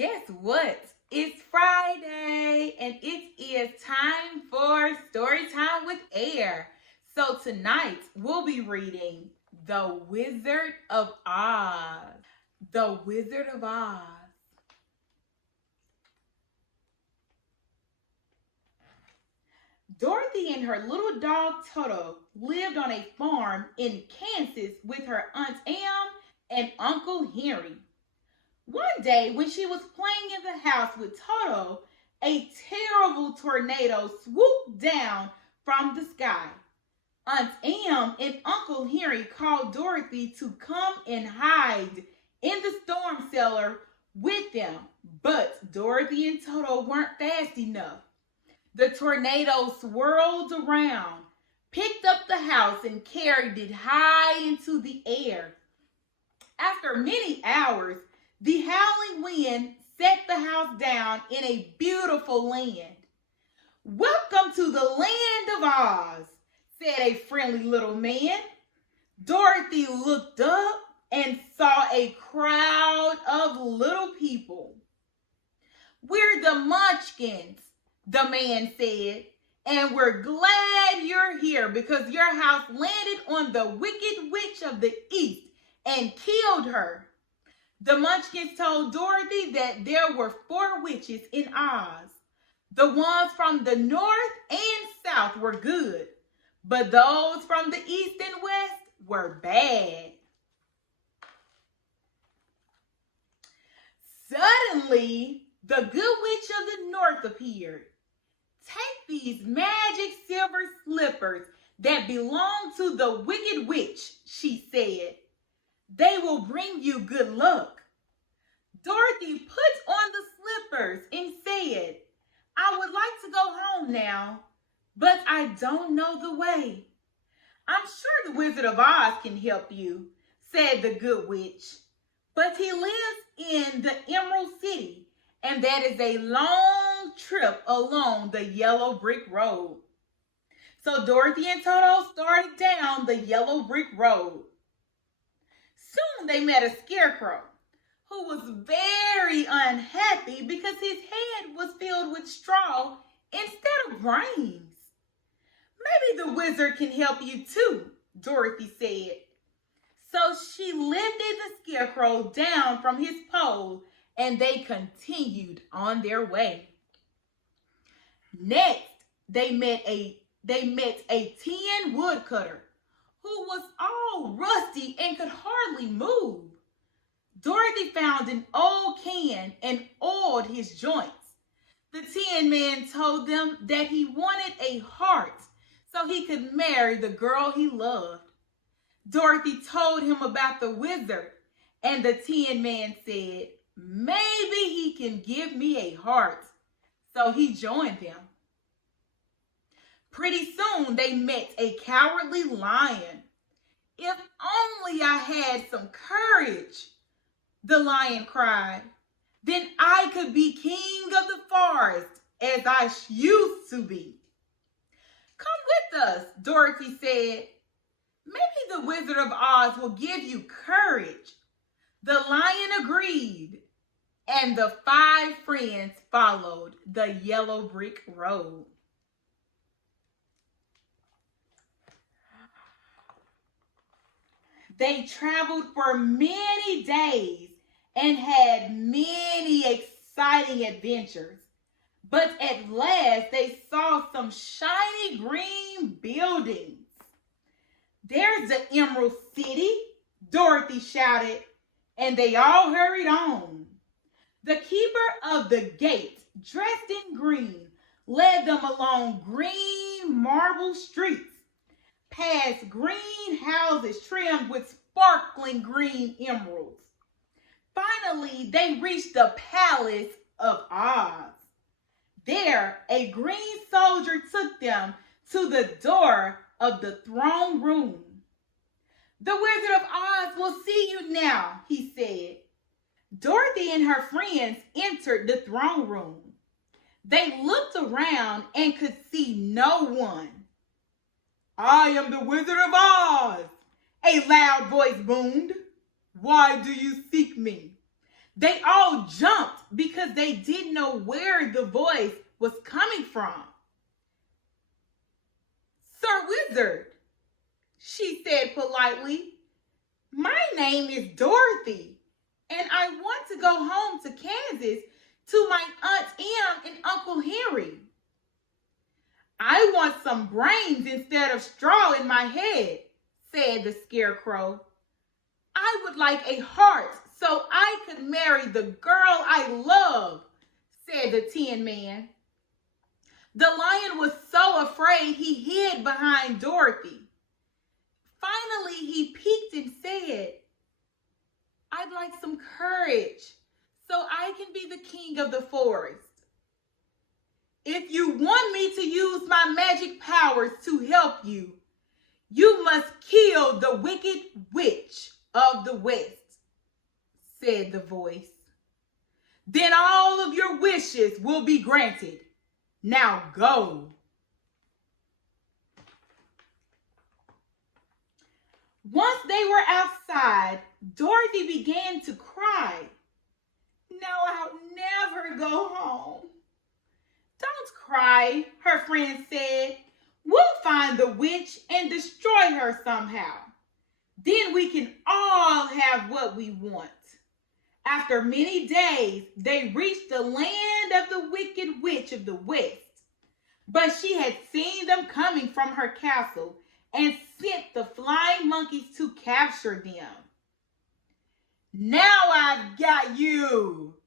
Guess what? It's Friday and it is time for Story Time with Air. So tonight we'll be reading The Wizard of Oz. The Wizard of Oz. Dorothy and her little dog Toto lived on a farm in Kansas with her Aunt Em and Uncle Henry. One day, when she was playing in the house with Toto, a terrible tornado swooped down from the sky. Aunt Em and Uncle Henry called Dorothy to come and hide in the storm cellar with them, but Dorothy and Toto weren't fast enough. The tornado swirled around, picked up the house, and carried it high into the air. After many hours, the howling wind set the house down in a beautiful land. "Welcome to the land of Oz," said a friendly little man. Dorothy looked up and saw a crowd of little people. "We're the Munchkins," the man said, "and we're glad you're here because your house landed on the Wicked Witch of the East and killed her." The Munchkins told Dorothy that there were 4 witches in Oz. The ones from the north and south were good, but those from the east and west were bad. Suddenly, the good witch of the north appeared. "Take these magic silver slippers that belong to the Wicked Witch," she said. "They will bring you good luck." Dorothy put on the slippers and said, "I would like to go home now, but I don't know the way." "I'm sure the Wizard of Oz can help you," said the good witch, "but he lives in the Emerald City, and that is a long trip along the yellow brick road." So Dorothy and Toto started down the yellow brick road. Soon they met a scarecrow who was very unhappy because his head was filled with straw instead of brains. "Maybe the wizard can help you too," Dorothy said. So she lifted the scarecrow down from his pole and they continued on their way. Next, they met a tin woodcutter who was all rusty and could hardly move. Dorothy found an old can and oiled his joints. The Tin Man told them that he wanted a heart so he could marry the girl he loved. Dorothy told him about the wizard, and the Tin Man said, "Maybe he can give me a heart." So he joined them. Pretty soon they met a cowardly lion. "If only I had some courage," the lion cried, "then I could be king of the forest as I used to be." "Come with us," Dorothy said. "Maybe the Wizard of Oz will give you courage." The lion agreed, and the 5 friends followed the yellow brick road. They traveled for many days and had many exciting adventures. But at last they saw some shiny green buildings. "There's the Emerald City," Dorothy shouted, and they all hurried on. The keeper of the gate, dressed in green, led them along green marble streets, past green houses trimmed with sparkling green emeralds. Finally, they reached the Palace of Oz. There, a green soldier took them to the door of the throne room. "The Wizard of Oz will see you now," he said. Dorothy and her friends entered the throne room. They looked around and could see no one. "I am the Wizard of Oz," a loud voice boomed. "Why do you seek me?" They all jumped because they didn't know where the voice was coming from. "Sir Wizard," she said politely, "my name is Dorothy, and I want to go home to Kansas to my Aunt Em and Uncle Henry." "I want some brains instead of straw in my head," said the Scarecrow. "I would like a heart so I could marry the girl I love," said the Tin Man. The lion was so afraid he hid behind Dorothy. Finally, he peeked and said, "I'd like some courage so I can be the king of the forest. If you want me to use my magic powers to help you, you must kill the wicked witch of the West," said the voice. "Then all of your wishes will be granted. Now go." Once they were outside, Dorothy began to cry. "Now I'll never go home." "Don't cry," her friend said. "We'll find the witch and destroy her somehow. Then we can all have what we want." After many days, they reached the land of the wicked witch of the West. But she had seen them coming from her castle and sent the flying monkeys to capture them. "Now I've got you,"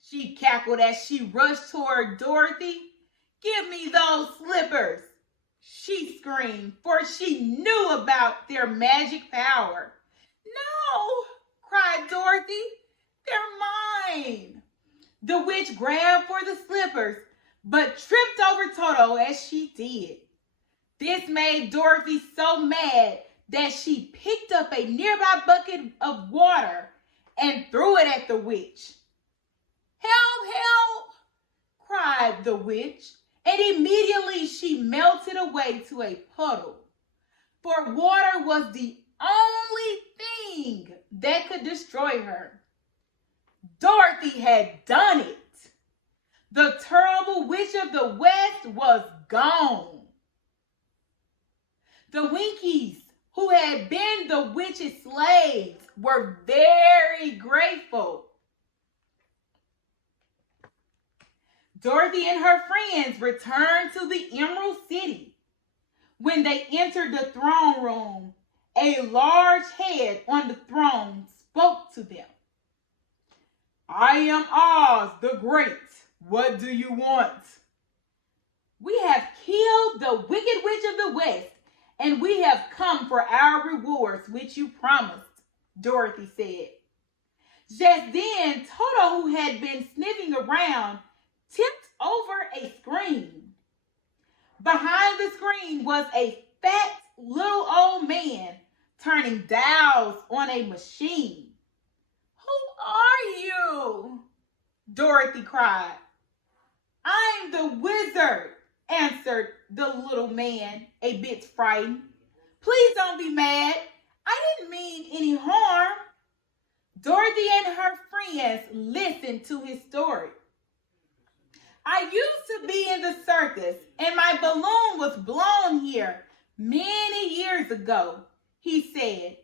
she cackled as she rushed toward Dorothy. "Give me those slippers," she screamed, for she knew about their magic power. "No," cried Dorothy, "they're mine." The witch grabbed for the slippers, but tripped over Toto as she did. This made Dorothy so mad that she picked up a nearby bucket of water and threw it at the witch. "Help, help," cried the witch, and immediately she melted away to a puddle, for water was the only thing that could destroy her. Dorothy had done it. The terrible witch of the West was gone. The Winkies, who had been the witch's slaves, were very grateful. Dorothy and her friends returned to the Emerald City. When they entered the throne room, a large head on the throne spoke to them. "I am Oz the Great. What do you want?" "We have killed the wicked witch of the West, and we have come for our rewards, which you promised," Dorothy said. Just then, Toto, who had been sniffing around, tipped over a screen. Behind the screen was a fat little old man turning dials on a machine. "Who are you?" Dorothy cried. "I'm the wizard," answered the little man, a bit frightened. "Please don't be mad. I didn't mean any harm." Dorothy and her friends listened to his story. "I used to be in the circus, and my balloon was blown here many years ago," he said.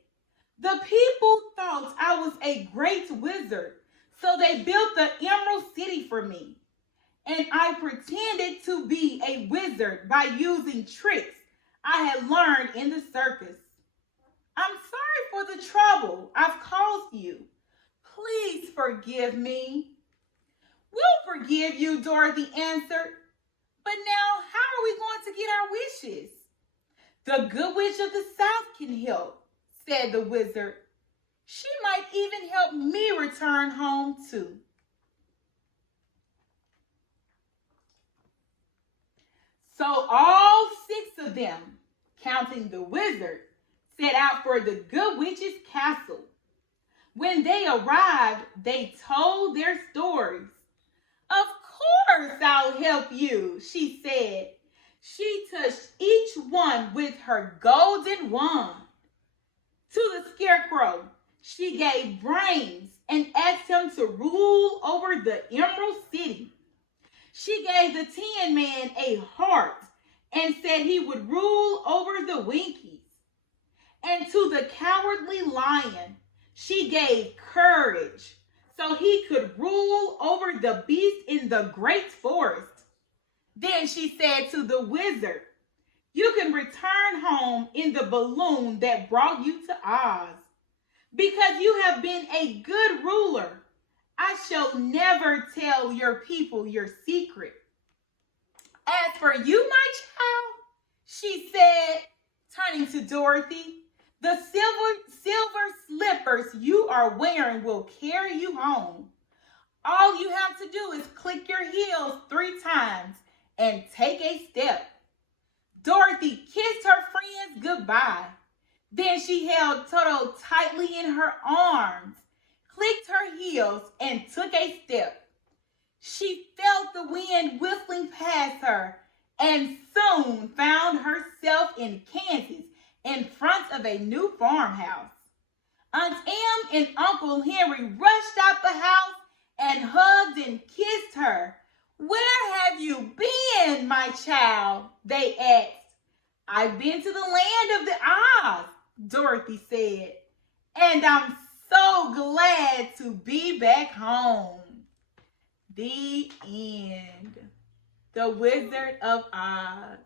"The people thought I was a great wizard, so they built the Emerald City for me. And I pretended to be a wizard by using tricks I had learned in the circus. I'm sorry for the trouble I've caused you. Please forgive me." "We'll forgive you," Dorothy answered. "But now how are we going to get our wishes?" "The good witch of the South can help," said the wizard. "She might even help me return home too." So all 6 of them, counting the wizard, set out for the good witch's castle. When they arrived, they told their stories. "Of course I'll help you," she said. She touched each one with her golden wand. To the Scarecrow, she gave brains and asked him to rule over the Emerald City. She gave the Tin Man a heart and said he would rule over the Winkies. And to the Cowardly Lion, she gave courage so he could rule over the beasts in the great forest. Then she said to the Wizard, "You can return home in the balloon that brought you to Oz. Because you have been a good ruler, I shall never tell your people your secret. As for you, my child," she said, turning to Dorothy, "the silver slippers you are wearing will carry you home. All you have to do is click your heels 3 times and take a step." Dorothy kissed her friends goodbye. Then she held Toto tightly in her arms, clicked her heels, and took a step. She felt the wind whistling past her and soon found herself in Kansas in front of a new farmhouse. Aunt Em and Uncle Henry rushed out the house and hugged and kissed her. "Where have you been, my child?" they asked. "I've been to the land of the Oz," Dorothy said, "and I'm so glad to be back home." The end. The Wizard of Oz.